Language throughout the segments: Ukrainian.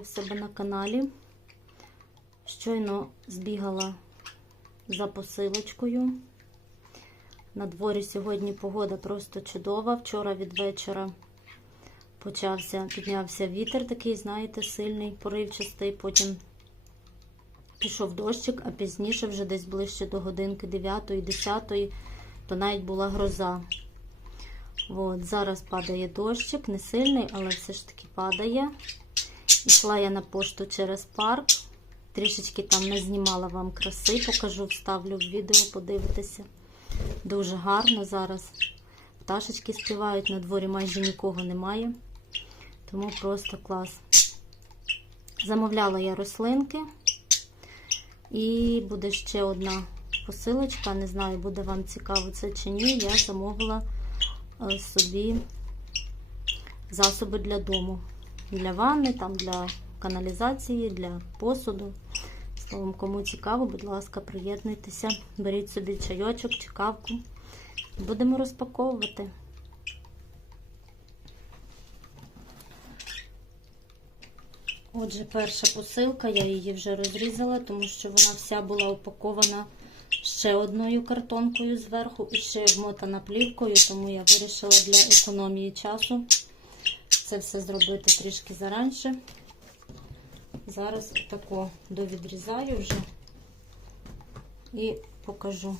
в себе на каналі. Щойно збігала за посилочкою. На дворі сьогодні погода просто чудова. Вчора від вечора почався, піднявся вітер такий, знаєте, сильний, поривчастий. Потім пішов дощик, а пізніше, вже десь ближче до годинки 9-10, то навіть була гроза. От, зараз падає дощик, не сильний, але все ж таки падає. Йшла я на пошту через парк. Трішечки там не знімала вам краси, покажу, вставлю в відео, подивитися. Дуже гарно зараз. Пташечки співають, на дворі майже нікого немає. Тому просто клас. Замовляла я рослинки. І буде ще одна посилочка. Не знаю, буде вам цікаво це чи ні. Я замовила е, собі засоби для дому. Для ванни, там для каналізації, для посуду. Словом, кому цікаво, будь ласка, приєднуйтеся, беріть собі чайочок чи кавку. Будемо розпаковувати. Отже, перша посилка, я її вже розрізала, тому що вона вся була упакована ще одною картонкою зверху і ще обмотана плівкою, тому я вирішила для економії часу це все зробити трішки заранше. Зараз тако довідрізаю вже і покажу.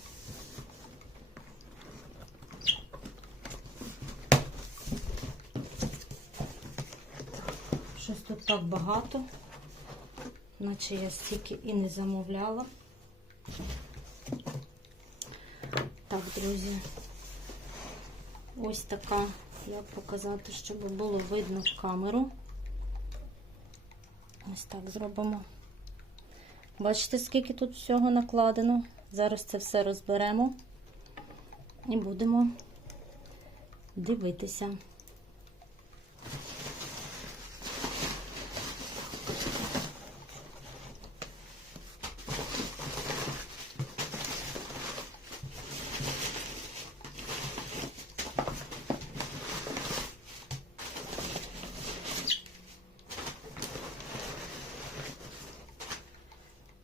Щось тут так багато, наче я стільки і не замовляла. Так, друзі, ось така, як показати, щоб було видно в камеру. Ось так зробимо. Бачите, скільки тут всього накладено. Зараз це все розберемо і будемо дивитися.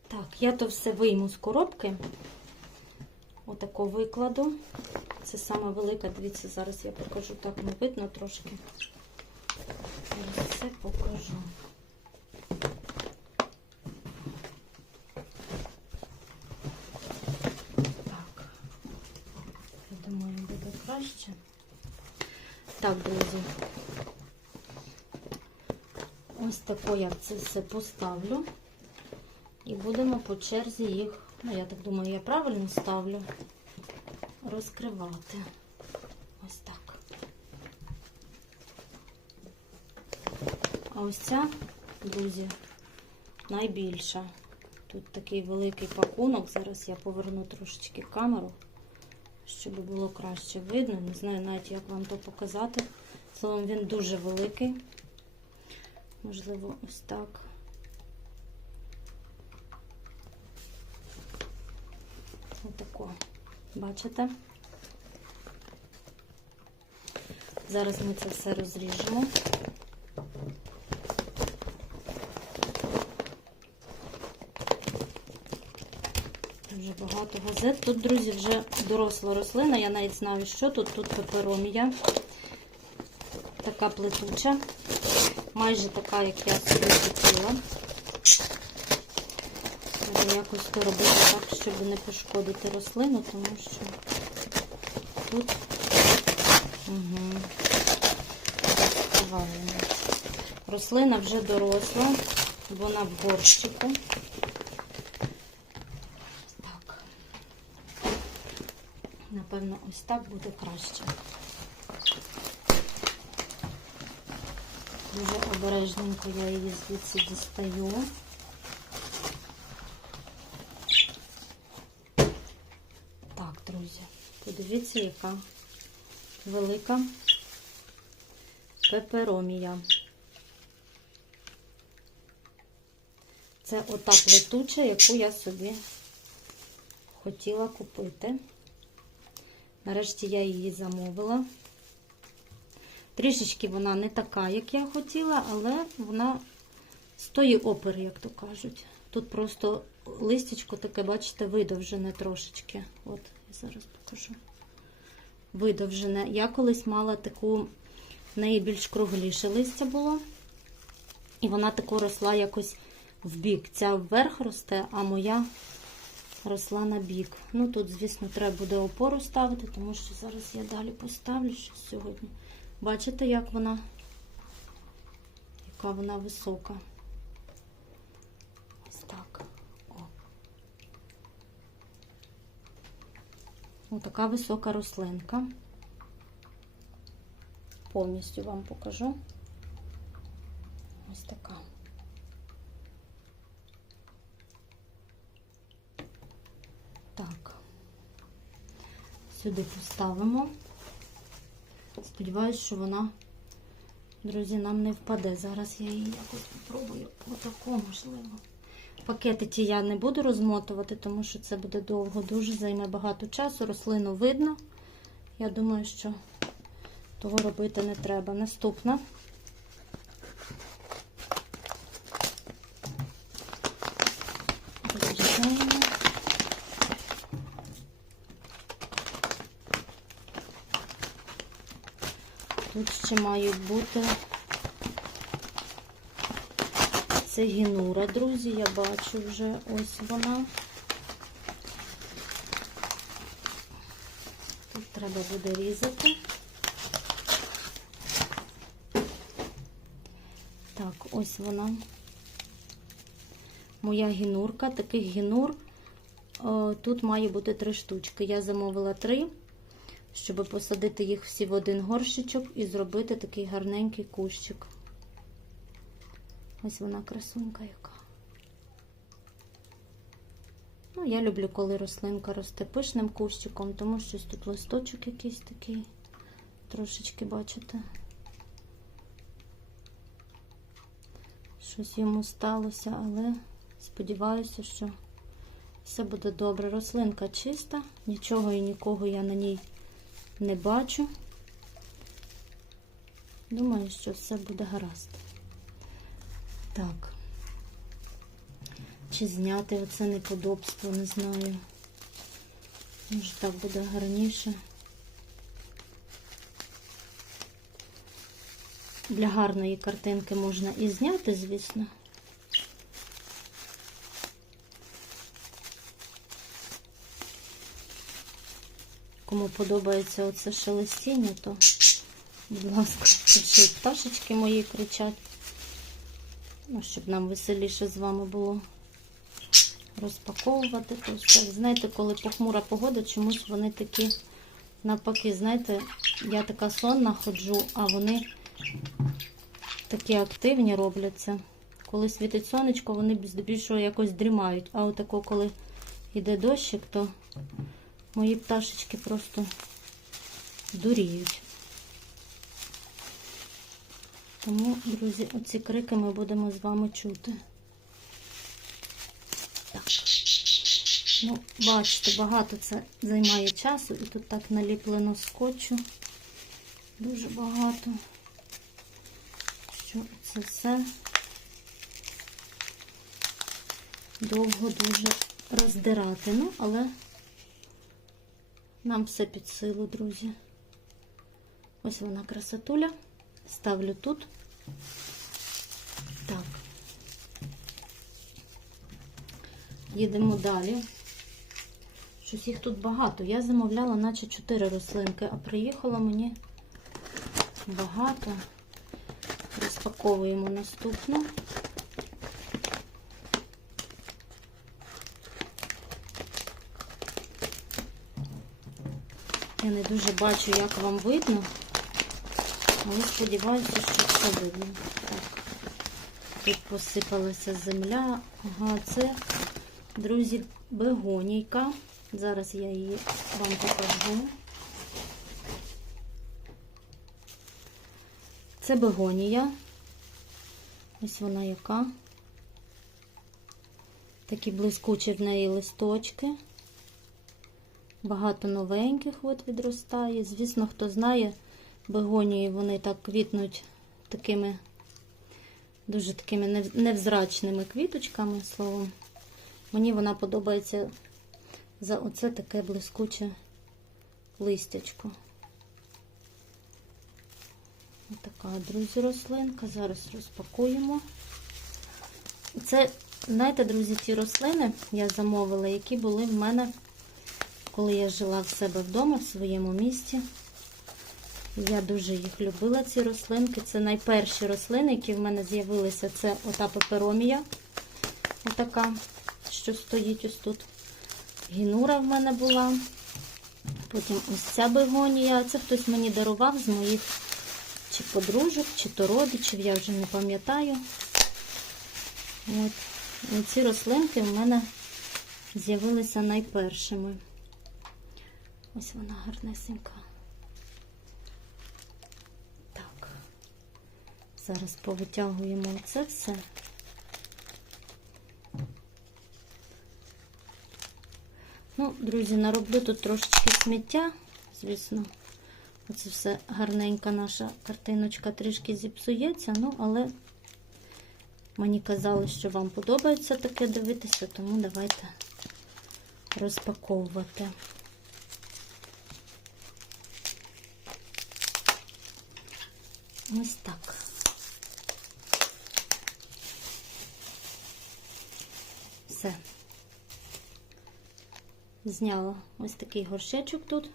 Так, я то все вийму з коробки. Отако викладу. Це саме велика, дивіться, зараз я покажу так, не видно трошки. Зараз все покажу. Так, я думаю, буде краще. Так, друзі. Ось тако я це все поставлю. І будемо по черзі їх, ну я так думаю, я правильно ставлю, розкривати. Ось так. А ось ця, друзі, найбільша. Тут такий великий пакунок. Зараз я поверну трошечки камеру, щоб було краще видно. Не знаю навіть, як вам то показати. Словом, він дуже великий. Можливо, ось так. Отако. Бачите? Зараз ми це все розріжемо. Вже багато газет. Тут, друзі, вже доросла рослина. Я навіть знаю, що тут. Тут пеперомія. Така плетуча. Майже така, як я собі хотіла. Якось то робити так, щоб не пошкодити рослину, тому що тут угу. Рослина вже доросла, вона в горщику. Так. Напевно, ось так буде краще. Дуже обережненько я її звідси дістаю. Так, друзі, подивіться, яка велика пеперомія. Це ота плетуча, яку я собі хотіла купити. Нарешті я її замовила. Трішечки вона не така, як я хотіла, але вона з тої опери, як то кажуть. Тут просто листячко таке, бачите, видовжене трошечки. От, я зараз покажу. Видовжене. Я колись мала таку, в неї більш кругліше листя було. І вона тако росла якось в бік. Ця вверх росте, а моя росла на бік. Ну тут, звісно, треба буде опору ставити, тому що зараз я далі поставлю щось сьогодні. Бачите, як вона, яка вона висока. Ось так. О. Отака висока рослинка. Повністю вам покажу. Ось така. Так. Сюди поставимо. Сподіваюсь, що вона, друзі, нам не впаде. Зараз я її якось спробую. Отако, можливо. Пакети ті я не буду розмотувати, тому що це буде довго, дуже займе багато часу. Рослину видно. Я думаю, що того робити не треба. Наступна. Тут ще мають бути це гінура, друзі, я бачу вже ось вона. Тут треба буде різати. Так, ось вона. Моя гінурка. Таких гінур о, тут має бути три штучки. Я замовила три, щоб посадити їх всі в один горщичок і зробити такий гарненький кущик. Ось вона красунька яка. Ну, я люблю, коли рослинка росте пишним кущиком, тому що тут листочок якийсь такий, трошечки, бачите. Щось йому сталося, але сподіваюся, що все буде добре. Рослинка чиста, нічого і нікого я на ній не бачу. Думаю, що все буде гаразд. Так. Чи зняти оце неподобство, не знаю. Може так буде гарніше. Для гарної картинки можна і зняти, звісно. Кому подобається оце шелестіння, то, будь ласка, тут пташечки мої кричать. Ну, щоб нам веселіше з вами було розпаковувати. то все. Знаєте, коли похмура погода, чомусь вони такі, навпаки, знаєте, я така сонна ходжу, а вони такі активні робляться. Коли світить сонечко, вони здебільшого якось дрімають. А отако, коли йде дощик, то мої пташечки просто дуріють. Тому, друзі, оці крики ми будемо з вами чути. Так. Ну, бачите, багато це займає часу, і тут так наліплено скотчу. Дуже багато. Що це все довго дуже роздирати. Ну, але нам все під силу, друзі. Ось вона красотуля. Ставлю тут. Так. Їдемо далі. Щось їх тут багато. Я замовляла, наче 4 рослинки, а приїхало мені багато. Розпаковуємо наступну. Я не дуже бачу, як вам видно. Але сподіваюся, що Так. Тут посипалася земля. Ага, це, друзі, бегонійка. Зараз я її вам покажу. Це бегонія. Ось вона яка. Такі блискучі в неї листочки. Багато новеньких от відростає. Звісно, хто знає, бегонії вони так квітнуть такими дуже такими невзрачними квіточками, словом. Мені вона подобається за оце таке блискуче листячко. Така, друзі, рослинка. Зараз розпакуємо. Це, знаєте, друзі, ті рослини я замовила, які були в мене, коли я жила в себе вдома, в своєму місті. Я дуже їх любила, ці рослинки. Це найперші рослини, які в мене з'явилися. Це ота пеперомія, отака, що стоїть ось тут. Гінура в мене була. Потім ось ця бегонія. Це хтось мені дарував з моїх чи подружок, чи то родичів, я вже не пам'ятаю. От. І ці рослинки в мене з'явилися найпершими. Ось вона гарнесенька. Так. Зараз повитягуємо це все. Ну, друзі, нароблю тут трошечки сміття, звісно. Оце все гарненька наша картиночка трішки зіпсується, ну, але мені казали, що вам подобається таке дивитися, тому давайте розпаковувати. Ось так. Все. Зняла ось такий горшечок тут.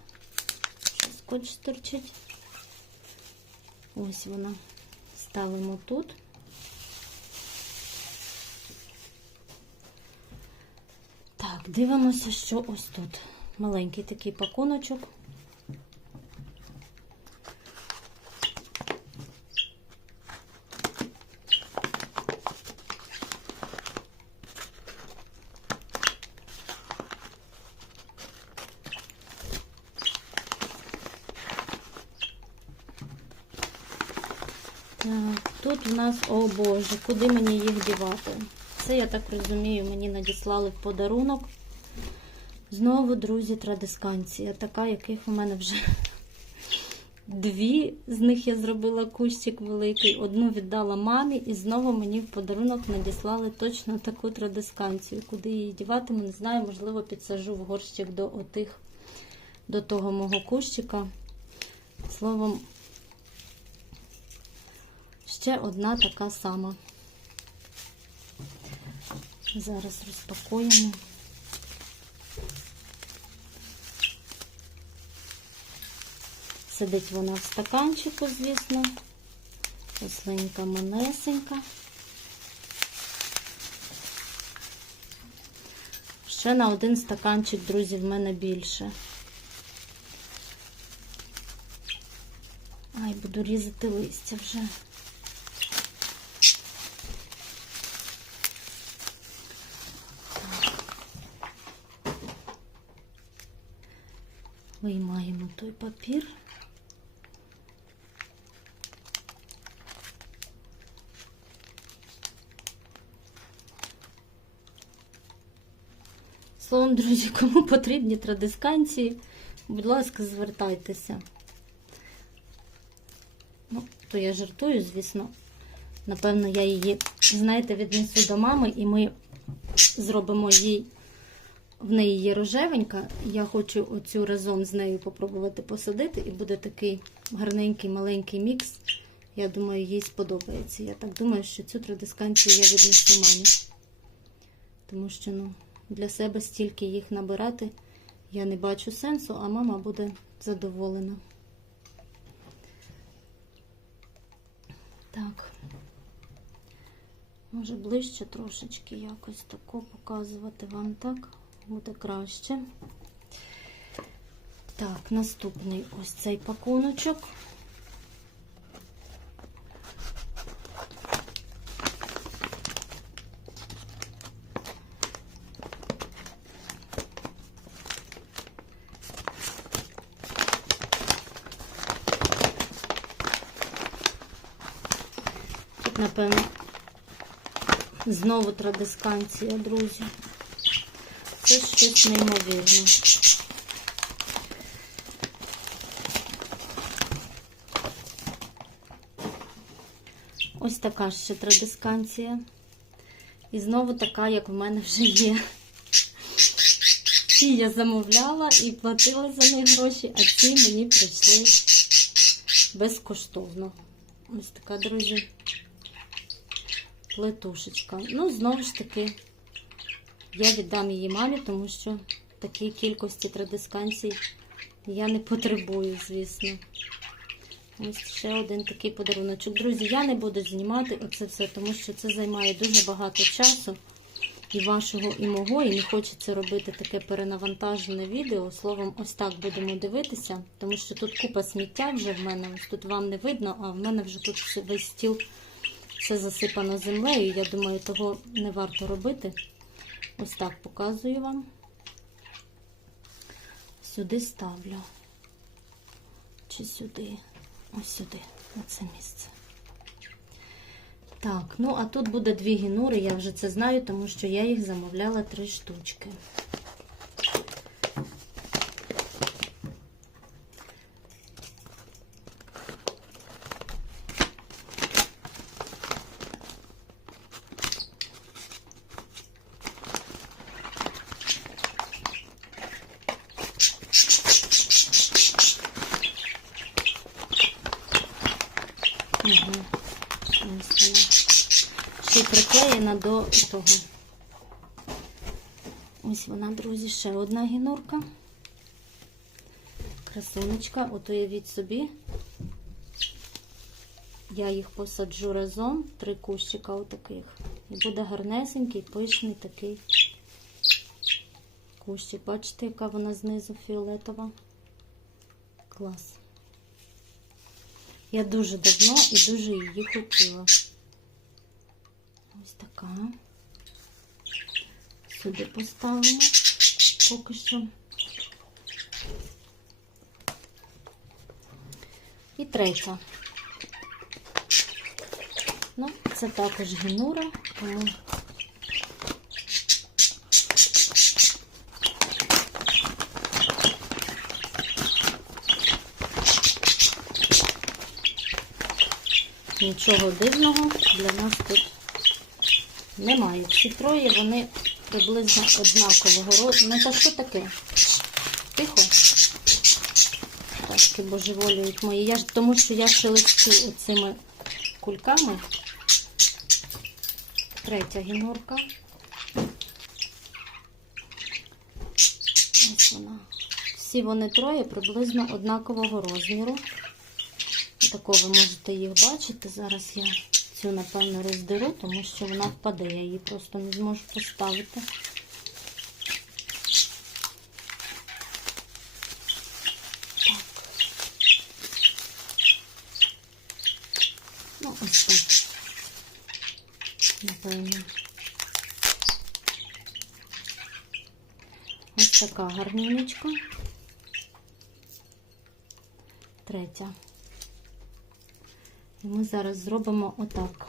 Скотч торчить. Ось вона. Ставимо тут. Так, дивимося, що ось тут. Маленький такий пакуночок. Тут в нас, о Боже, куди мені їх дівати? Це, я так розумію, мені надіслали в подарунок. Знову, друзі, традисканція. Така, яких у мене вже дві з них я зробила кущик великий. Одну віддала мамі, і знову мені в подарунок надіслали точно таку традисканцію. Куди її діватиму, не знаю, можливо, підсажу в горщик до отих, до того мого кущика. Словом, ще одна така сама. Зараз розпакуємо. Сидить вона в стаканчику, звісно. Рослинка манесенька. Ще на один стаканчик, друзі, в мене більше. Ай, буду різати листя вже. Виймаємо той папір. Словом, друзі, кому потрібні традисканції, будь ласка, звертайтеся. Ну, то я жартую, звісно. Напевно, я її, знаєте, віднесу до мами, і ми зробимо їй. В неї є рожевенька. Я хочу оцю разом з нею попробувати посадити, і буде такий гарненький маленький мікс. Я думаю, їй сподобається. Я так думаю, що цю традисканцію я віднесу мамі. Тому що ну, для себе стільки їх набирати я не бачу сенсу, а мама буде задоволена. Так. Може ближче трошечки якось тако показувати вам так буде краще. Так, наступний ось цей пакуночок. Напевно, знову традисканція, друзі. Це щось неймовірне. Ось така ще традисканція. І знову така, як в мене вже є. Ці я замовляла і платила за них гроші, а ці мені прийшли безкоштовно. Ось така, друзі, плетушечка. Ну, знову ж таки, я віддам її мамі, тому що такій кількості традисканцій я не потребую, звісно. Ось ще один такий подаруночок. Друзі, я не буду знімати оце все, тому що це займає дуже багато часу і вашого, і мого, і не хочеться робити таке перенавантажене відео. Словом, ось так будемо дивитися, тому що тут купа сміття вже в мене, ось тут вам не видно, а в мене вже тут весь стіл все засипано землею. Я думаю, того не варто робити. Ось так показую вам. Сюди ставлю. Чи сюди? Ось сюди, на це місце. Так, ну а тут буде дві гінури, я вже це знаю, тому що я їх замовляла три штучки. Угу. Ось вона. Ще й приклеєна до того. Ось вона, друзі, ще одна гінурка. Красунечка, от уявіть собі. Я їх посаджу разом, три кущика отаких. І буде гарнесенький, пишний такий кущик. Бачите, яка вона знизу фіолетова? Клас. Я дуже давно і дуже її хотіла. Ось така. Сюди поставимо поки що. І третя. Ну, це також генура, тому нічого дивного для нас тут немає. Всі троє вони приблизно однакового розміру. Ну та що таке? Тихо. Трошки божеволюють мої. Я тому що я шелестю оцими кульками. Третя гінурка. Ось вона. Всі вони троє приблизно однакового розміру. Тако ви можете їх бачити. Зараз я цю, напевно, роздеру, тому що вона впаде. Я її просто не зможу поставити. Так. Ну, ось так. Напевно. Ось така гарніночка. Третя. І ми зараз зробимо отак.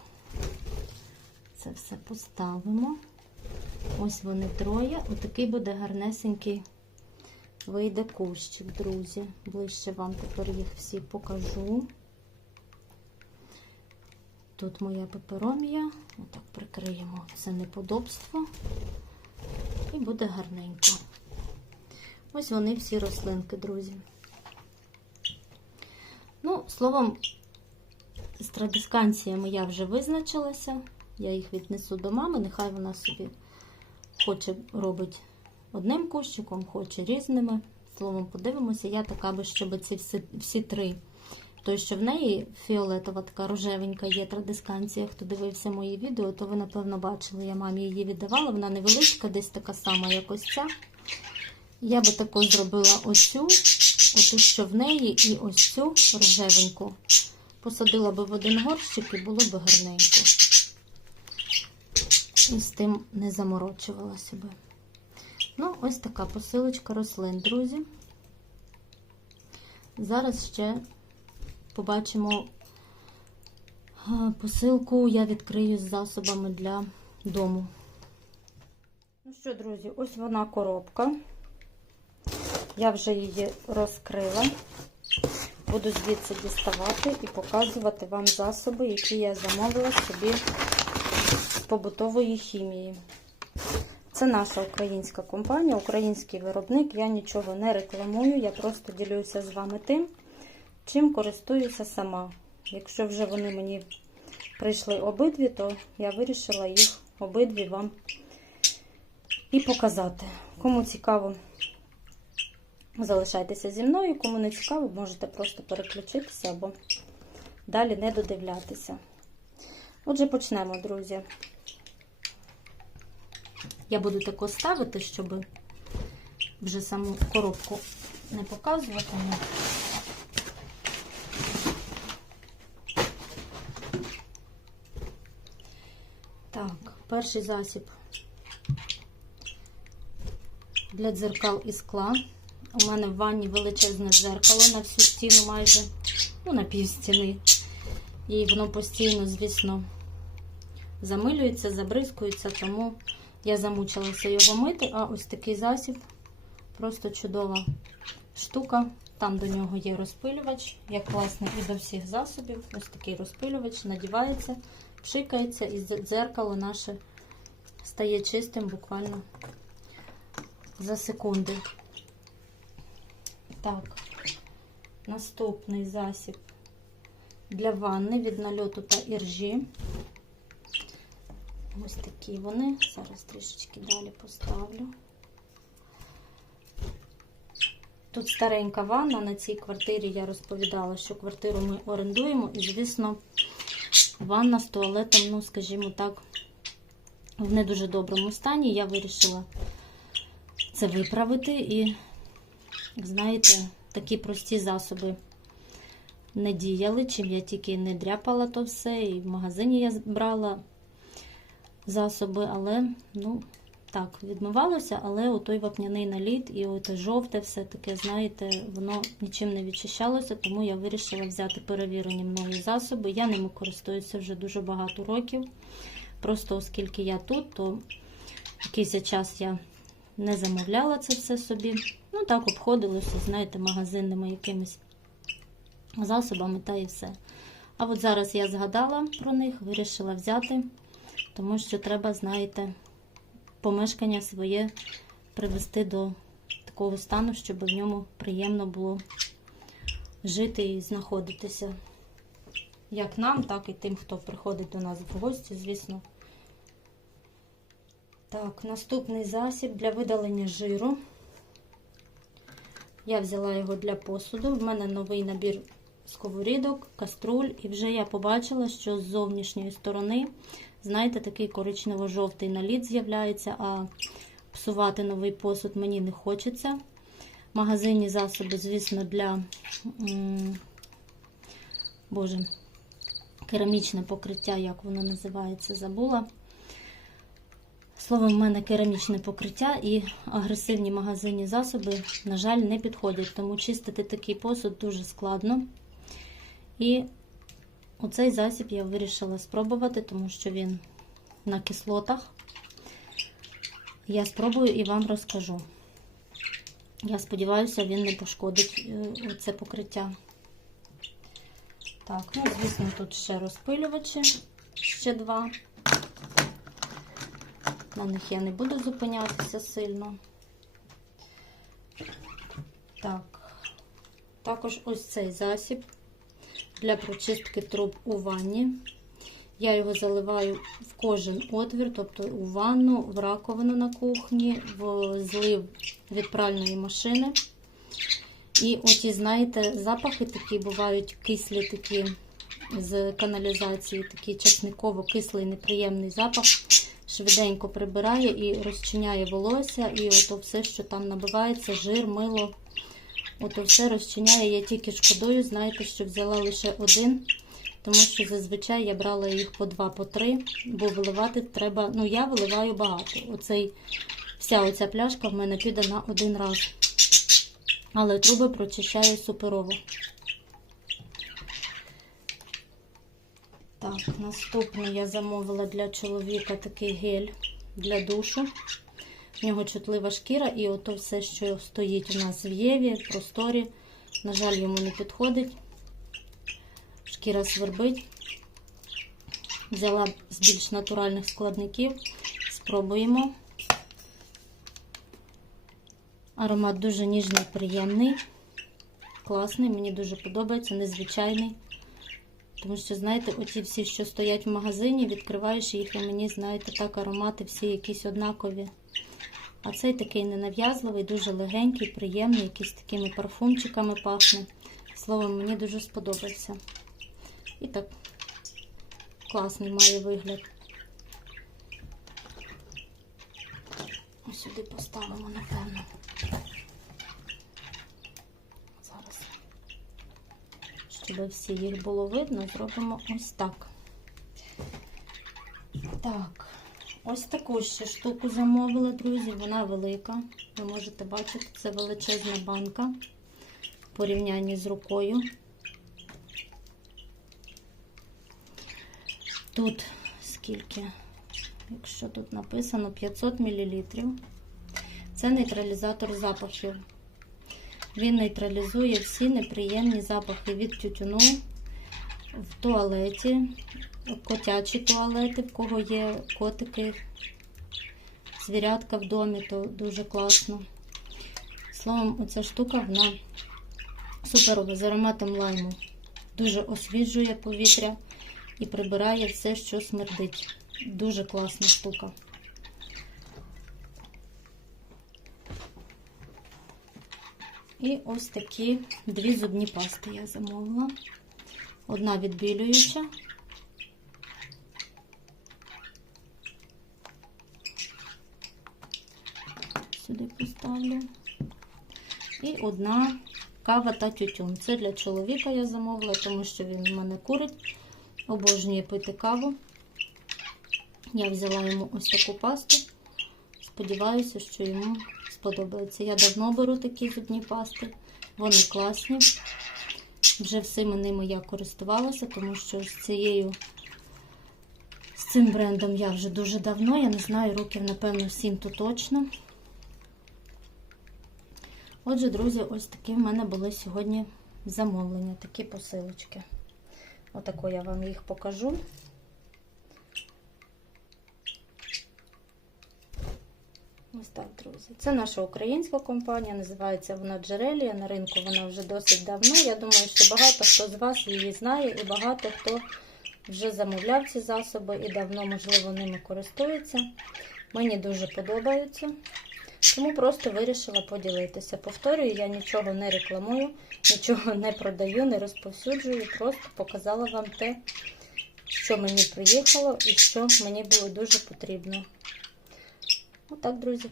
Це все поставимо. Ось вони троє. Отакий буде гарнесенький вийде кущик, друзі. Ближче вам тепер їх всі покажу. Тут моя пеперомія. Отак прикриємо це неподобство. І буде гарненько. Ось вони всі рослинки, друзі. Ну, словом, з традисканціями я вже визначилася. Я їх віднесу до мами, нехай вона собі хоче робить одним кущиком, хоче різними. Словом, подивимося, я така би, щоб ці всі, всі три. Той, що в неї фіолетова, така рожевенька є традисканція. Хто дивився мої відео, то ви, напевно, бачили, я мамі її віддавала. Вона невеличка, десь така сама, як ось ця. Я би також зробила оцю, оту, що в неї, і ось цю рожевеньку. Посадила би в один горщик і було б гарненько. І з тим не заморочувала себе. Ну, ось така посилочка рослин, друзі. Зараз ще побачимо посилку, я відкрию з засобами для дому. Ну що, друзі, ось вона коробка. Я вже її розкрила. Буду звідси діставати і показувати вам засоби, які я замовила собі з побутової хімії. Це наша українська компанія, український виробник. Я нічого не рекламую, я просто ділюся з вами тим, чим користуюся сама. Якщо вже вони мені прийшли обидві, то я вирішила їх обидві вам і показати. Кому цікаво, залишайтеся зі мною, кому не цікаво, можете просто переключитися або далі не додивлятися. Отже, почнемо, друзі. Я буду тако ставити, щоб вже саму коробку не показувати. Так, перший засіб для дзеркал і скла. У мене в ванні величезне дзеркало на всю стіну майже, ну, на пів стіни. І воно постійно, звісно, замилюється, забризкується, тому я замучилася його мити, а ось такий засіб просто чудова штука. Там до нього є розпилювач, як власне і до всіх засобів. Ось такий розпилювач надівається, пшикається, і дзеркало наше стає чистим буквально за секунди. Так, наступний засіб для ванни від нальоту та іржі. Ось такі вони. Зараз трішечки далі поставлю. Тут старенька ванна. На цій квартирі я розповідала, що квартиру ми орендуємо, і, звісно, ванна з туалетом, ну, скажімо так, в не дуже доброму стані. Я вирішила це виправити і, знаєте, такі прості засоби не діяли. Чим я тільки не дряпала то все, і в магазині я брала засоби, але, ну, так, відмивалося, але отой вапняний наліт і оте жовте все таке, знаєте, воно нічим не відчищалося, тому я вирішила взяти перевірені мною засоби. Я ними користуюся вже дуже багато років. Просто оскільки я тут, то якийсь час я не замовляла це все собі. Ну, так, обходилося, знаєте, магазинними якимись засобами та і все. А от зараз я згадала про них, вирішила взяти, тому що треба, знаєте, помешкання своє привести до такого стану, щоб в ньому приємно було жити і знаходитися. Як нам, так і тим, хто приходить до нас в гості, звісно. Так, наступний засіб для видалення жиру. Я взяла його для посуду. В мене новий набір сковорідок, каструль, і вже я побачила, що з зовнішньої сторони, знаєте, такий коричнево-жовтий наліт з'являється, а псувати новий посуд мені не хочеться. Магазинні засоби, звісно, для боже, керамічне покриття, як воно називається, забула. Словом, в мене керамічне покриття і агресивні магазинні засоби, на жаль, не підходять, тому чистити такий посуд дуже складно. І оцей засіб я вирішила спробувати, тому що він на кислотах. Я спробую і вам розкажу. Я сподіваюся, він не пошкодить е, це покриття. Так, ну, звісно, тут ще розпилювачі, ще два. На них я не буду зупинятися сильно. Так, також ось цей засіб для прочистки труб у ванні. Я його заливаю в кожен отвір, тобто у ванну, в раковину на кухні, в злив від пральної машини. І оті, знаєте, запахи такі бувають кислі такі з каналізації, такий часниково-кислий неприємний запах. Швиденько прибирає і розчиняє волосся, і ото все, що там набивається, жир, мило. Ото все розчиняє. Я тільки шкодую, знаєте, що взяла лише один, тому що зазвичай я брала їх по два, по три, бо виливати треба. Ну, я виливаю багато. Оцей, Вся оця пляшка в мене піде на один раз. Але труби прочищаю суперово. Так, наступний я замовила для чоловіка такий гель для душу. В нього чутлива шкіра, і ото все, що стоїть у нас в Єві, в просторі, на жаль, йому не підходить. шкіра свербить. Взяла з більш натуральних складників. Спробуємо. Аромат дуже ніжний, приємний, класний, мені дуже подобається, незвичайний. Тому що, знаєте, оті всі, що стоять в магазині, відкриваєш їх, і мені, знаєте, так аромати всі якісь однакові. А цей такий ненав'язливий, дуже легенький, приємний, якийсь такими парфумчиками пахне. Словом, мені дуже сподобався. І так, класний має вигляд. Ось сюди поставимо, напевно. Зараз, щоб всі їх було видно, зробимо ось так. Так, ось таку ще штуку замовила, друзі. Вона велика. Ви можете бачити, це величезна банка в порівнянні з рукою. Тут скільки? Якщо тут написано 500 мл. Це нейтралізатор запахів. Він нейтралізує всі неприємні запахи від тютюну в туалеті, котячі туалети, в кого є котики, звірятка в домі, то дуже класно. Словом, оця штука вона суперова з ароматом лайму. Дуже освіжує повітря і прибирає все, що смердить. Дуже класна штука. І ось такі дві зубні пасти я замовила. Одна відбілююча. Сюди поставлю. І одна кава та тютюн. Це для чоловіка я замовила, тому що він в мене курить, обожнює пити каву. Я взяла йому ось таку пасту. Сподіваюся, що йому сподобається. Я давно беру такі зубні пасти. Вони класні. Вже всіми ними я користувалася, тому що з цією, з цим брендом я вже дуже давно, я не знаю, років, напевно, 7 то точно. Отже, друзі, ось такі в мене були сьогодні замовлення, такі посилочки. Отако я вам їх покажу. Ось так, друзі. Це наша українська компанія, називається вона Джерелія. На ринку вона вже досить давно. Я думаю, що багато хто з вас її знає, і багато хто вже замовляв ці засоби і давно, можливо, ними користується. Мені дуже подобаються. Тому просто вирішила поділитися. Повторюю, я нічого не рекламую, нічого не продаю, не розповсюджую, просто показала вам те, що мені приїхало і що мені було дуже потрібно. Отак, друзі.